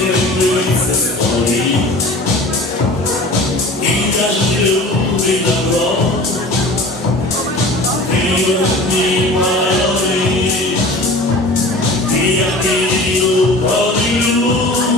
дивися свої, і кажи, люби добро, ти одні майори, і я піду подивлюсь,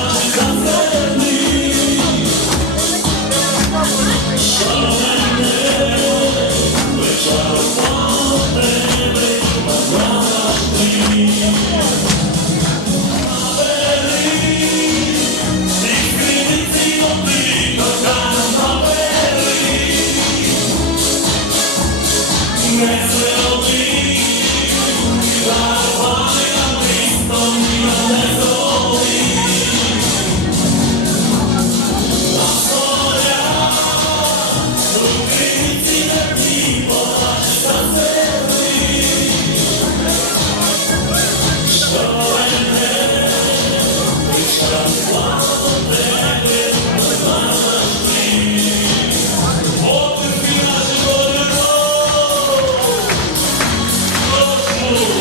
Yes, change in you.